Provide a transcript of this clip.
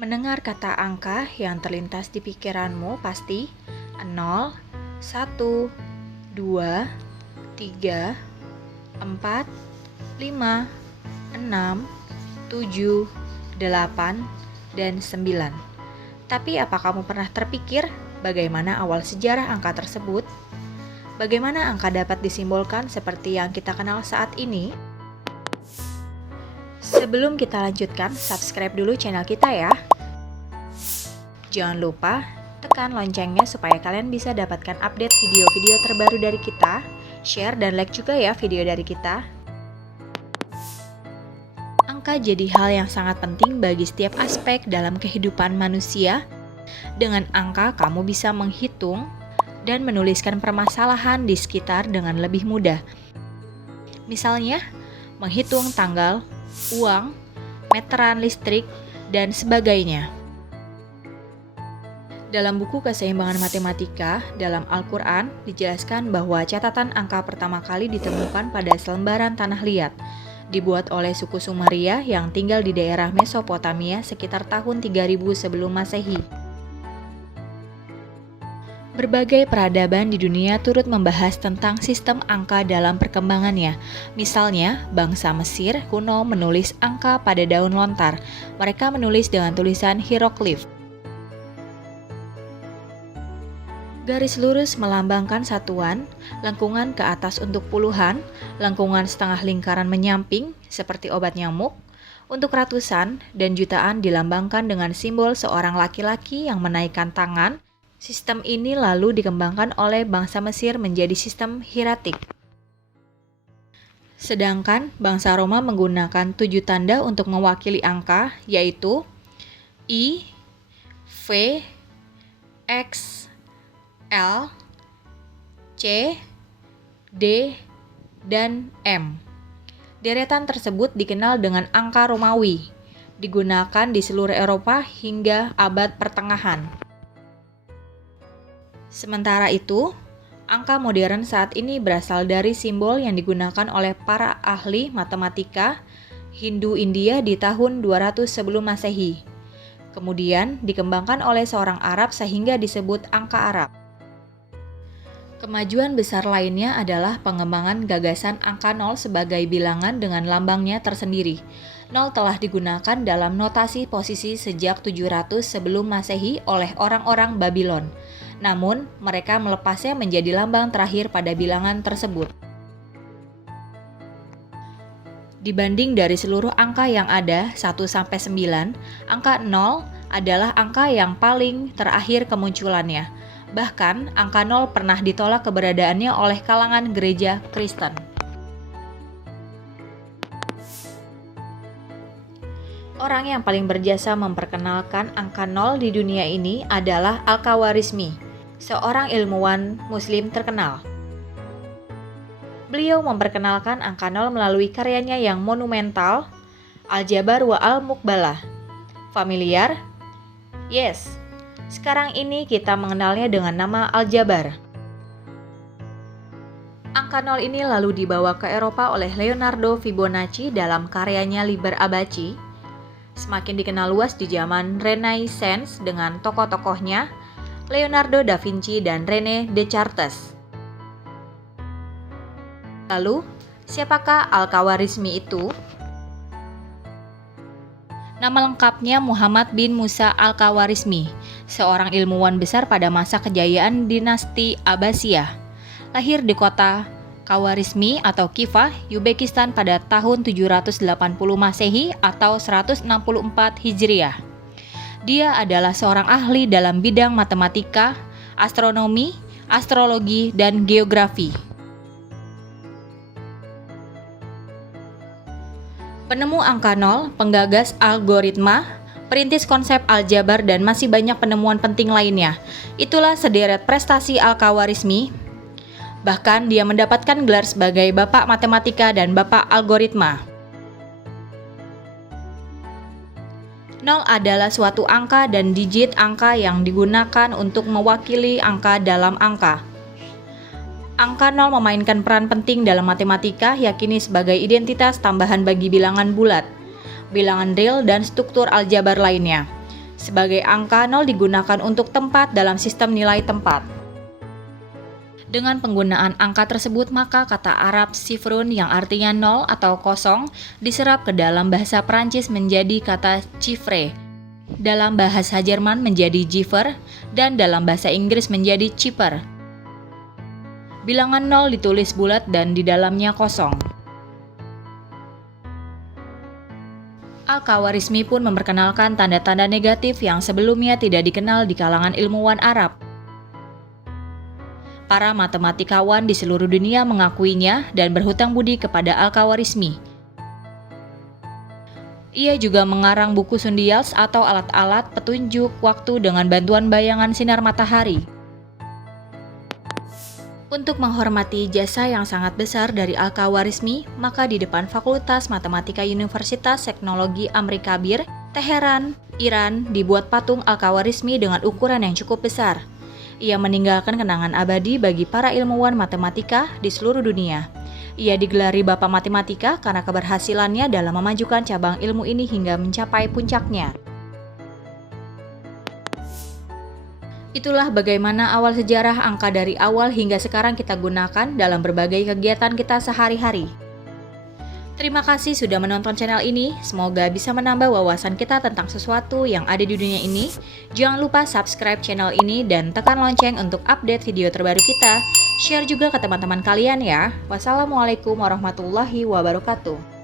Mendengar kata angka yang terlintas di pikiranmu pasti 0, 1, 2, 3, 4, 5, 6, 7, 8, dan 9. Tapi apa kamu pernah terpikir bagaimana awal sejarah angka tersebut? Bagaimana angka dapat disimbolkan seperti yang kita kenal saat ini? Sebelum kita lanjutkan, subscribe dulu channel kita ya. Jangan lupa tekan loncengnya supaya kalian bisa dapatkan update video-video terbaru dari kita. Share dan like juga ya video dari kita. Angka jadi hal yang sangat penting bagi setiap aspek dalam kehidupan manusia. Dengan angka kamu bisa menghitung dan menuliskan permasalahan di sekitar dengan lebih mudah. Misalnya, menghitung tanggal, uang, meteran listrik, dan sebagainya. Dalam buku Keseimbangan Matematika, dalam Al-Quran, dijelaskan bahwa catatan angka pertama kali ditemukan pada selembaran tanah liat, dibuat oleh suku Sumeria yang tinggal di daerah Mesopotamia sekitar tahun 3000 sebelum Masehi. Berbagai peradaban di dunia turut membahas tentang sistem angka dalam perkembangannya. Misalnya, bangsa Mesir kuno menulis angka pada daun lontar. Mereka menulis dengan tulisan hieroglif. Garis lurus melambangkan satuan, lengkungan ke atas untuk puluhan, lengkungan setengah lingkaran menyamping seperti obat nyamuk, untuk ratusan dan jutaan dilambangkan dengan simbol seorang laki-laki yang menaikkan tangan. Sistem ini lalu dikembangkan oleh bangsa Mesir menjadi sistem hieratik. Sedangkan bangsa Roma menggunakan 7 tanda untuk mewakili angka, yaitu I, V, X, L, C, D, dan M. Deretan tersebut dikenal dengan angka Romawi, digunakan di seluruh Eropa hingga abad pertengahan. Sementara itu, angka modern saat ini berasal dari simbol yang digunakan oleh para ahli matematika Hindu India di tahun 200 sebelum Masehi. Kemudian dikembangkan oleh seorang Arab sehingga disebut angka Arab. Kemajuan besar lainnya adalah pengembangan gagasan angka 0 sebagai bilangan dengan lambangnya tersendiri. 0 telah digunakan dalam notasi posisi sejak 700 sebelum Masehi oleh orang-orang Babylon. Namun, mereka melepasnya menjadi lambang terakhir pada bilangan tersebut. Dibanding dari seluruh angka yang ada, 1-9, angka 0 adalah angka yang paling terakhir kemunculannya. Bahkan, angka 0 pernah ditolak keberadaannya oleh kalangan gereja Kristen. Orang yang paling berjasa memperkenalkan angka 0 di dunia ini adalah Al-Khawarizmi, seorang ilmuwan Muslim terkenal. Beliau memperkenalkan angka 0 melalui karyanya yang monumental, Al-Jabar wa Al-Muqbalah. Familiar? Yes, sekarang ini kita mengenalnya dengan nama Al-Jabar. Angka 0 ini lalu dibawa ke Eropa oleh Leonardo Fibonacci dalam karyanya Liber Abaci. Semakin dikenal luas di zaman Renaissance dengan tokoh-tokohnya Leonardo da Vinci dan René Descartes. Lalu, siapakah Al-Khawarizmi itu? Nama lengkapnya Muhammad bin Musa Al-Khawarizmi, seorang ilmuwan besar pada masa kejayaan dinasti Abbasiyah. Lahir di kota Khawarizmi atau Kifah, Uzbekistan pada tahun 780 Masehi atau 164 Hijriah. Dia adalah seorang ahli dalam bidang matematika, astronomi, astrologi, dan geografi. Penemu angka 0, penggagas algoritma, perintis konsep aljabar, dan masih banyak penemuan penting lainnya. Itulah sederet prestasi Al-Khawarizmi. Bahkan dia mendapatkan gelar sebagai Bapak Matematika dan Bapak Algoritma. 0 adalah suatu angka dan digit angka yang digunakan untuk mewakili angka dalam angka. Angka 0 memainkan peran penting dalam matematika, yakini sebagai identitas tambahan bagi bilangan bulat, bilangan real, dan struktur aljabar lainnya. Sebagai angka, 0 digunakan untuk tempat dalam sistem nilai tempat. Dengan penggunaan angka tersebut, maka kata Arab sifrun yang artinya 0 atau kosong diserap ke dalam bahasa Prancis menjadi kata chiffre, dalam bahasa Jerman menjadi Ziffer, dan dalam bahasa Inggris menjadi chipper. Bilangan 0 ditulis bulat dan di dalamnya kosong. Al-Khawarizmi pun memperkenalkan tanda-tanda negatif yang sebelumnya tidak dikenal di kalangan ilmuwan Arab. Para matematikawan di seluruh dunia mengakuinya dan berhutang budi kepada Al-Khawarizmi. Ia juga mengarang buku sundials atau alat-alat petunjuk waktu dengan bantuan bayangan sinar matahari. Untuk menghormati jasa yang sangat besar dari Al-Khawarizmi, maka di depan Fakultas Matematika Universitas Teknologi Amri Kabir, Teheran, Iran, dibuat patung Al-Khawarizmi dengan ukuran yang cukup besar. Ia meninggalkan kenangan abadi bagi para ilmuwan matematika di seluruh dunia. Ia digelari Bapak Matematika karena keberhasilannya dalam memajukan cabang ilmu ini hingga mencapai puncaknya. Itulah bagaimana awal sejarah angka dari awal hingga sekarang kita gunakan dalam berbagai kegiatan kita sehari-hari. Terima kasih sudah menonton channel ini, semoga bisa menambah wawasan kita tentang sesuatu yang ada di dunia ini. Jangan lupa subscribe channel ini dan tekan lonceng untuk update video terbaru kita. Share juga ke teman-teman kalian ya. Wassalamualaikum warahmatullahi wabarakatuh.